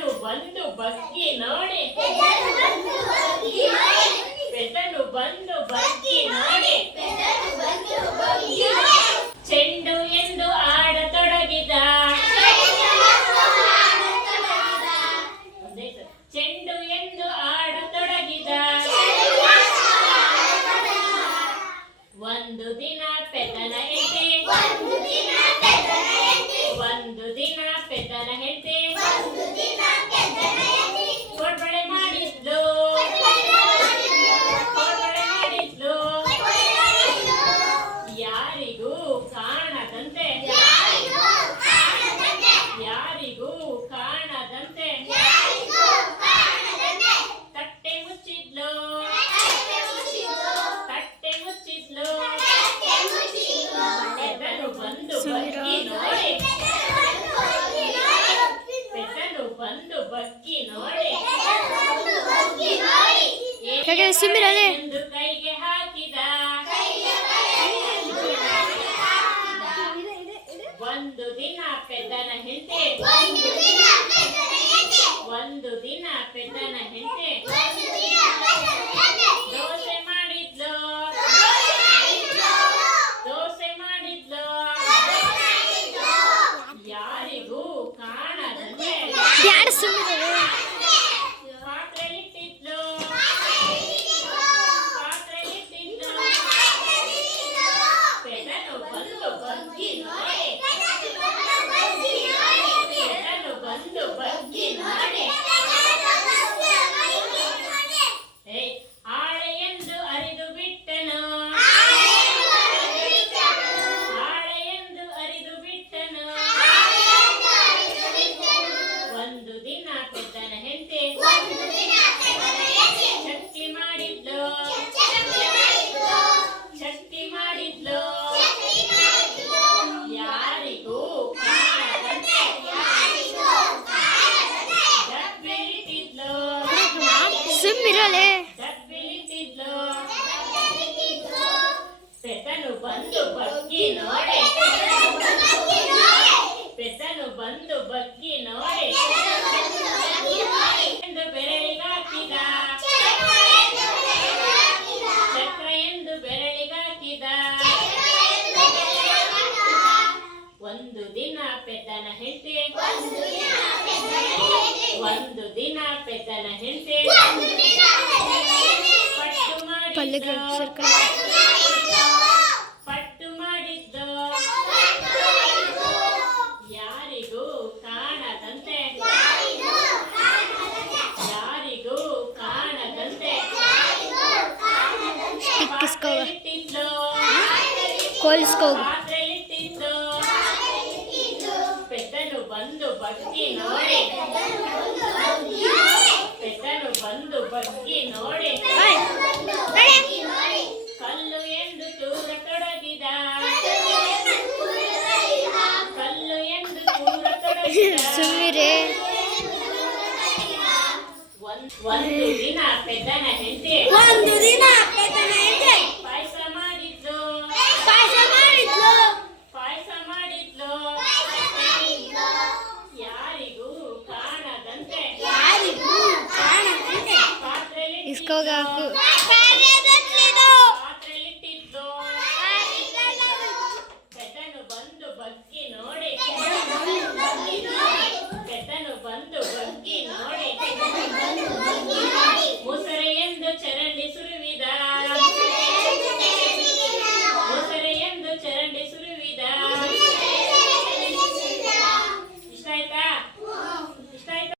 ಪೆದನು ಬಂದು ಬಗ್ಗಿ ನೋಡಿ ಪೆದನು ಬಂದು ಬಗ್ಗಿ ನೋಡಿ ಎಂದು ಕೈಗೆ ಹಾಕಿದ ಒಂದು ದಿನ ಪೆದ್ದನ ಹೆಂಡತಿ. ಒಂದು ದಿನ ಪೆದ್ದನ ಹೆಂಡತಿ. ದೋಸೆ ಮಾಡಿದ್ಲು. ದೋಸೆ ಮಾಡಿದ್ಲು. ಯಾರಿಗೂ ಕಾಣದಂತೆ ಸುಮ್ಮಿರಲೆ. ಪೆತನು ಬಂದು ಬಂದು ಎಂದು ಬೆರಳಿಗಾಕಿದ. ಚಕ್ರ ಎಂದು ಬೆರಳಿಗಾಕಿದ. ಒಂದು ದಿನ ಪೆದ್ದನ ಹೆಂಡತಿ ಒಂದು ದಿನ ಪೆದ್ದನ ಹೆಂಡತಿ ಪಟ್ಟು ಸರ್ಕಲ್ ಪಟ್ಟು ಮಾಡಿದ್ದು. ಯಾರಿಗೂ ಕಾಣದಂತೆ. ಯಾರಿಗೂ ಕಾಣದಂತೆ. ಪಾತ್ರೆಲಿಟ್ಟಿದ್ಲು ಕೋಲಿಸ್ಕೋ. ಬಂದು ಬಗ್ಗಿ ನೋಡಿ. ಬಂದು ಬಗ್ಗಿ ನೋಡಿ. ಕಲ್ಲು ಎಂದು ಕಲ್ಲು ಒಂದು ದಿನ ಪೆದ್ದನ ಹೆಂಡತಿ. ಒಂದು ದಿನ ಪೆದ್ದನ ಹೆಂಡತಿ. escolher.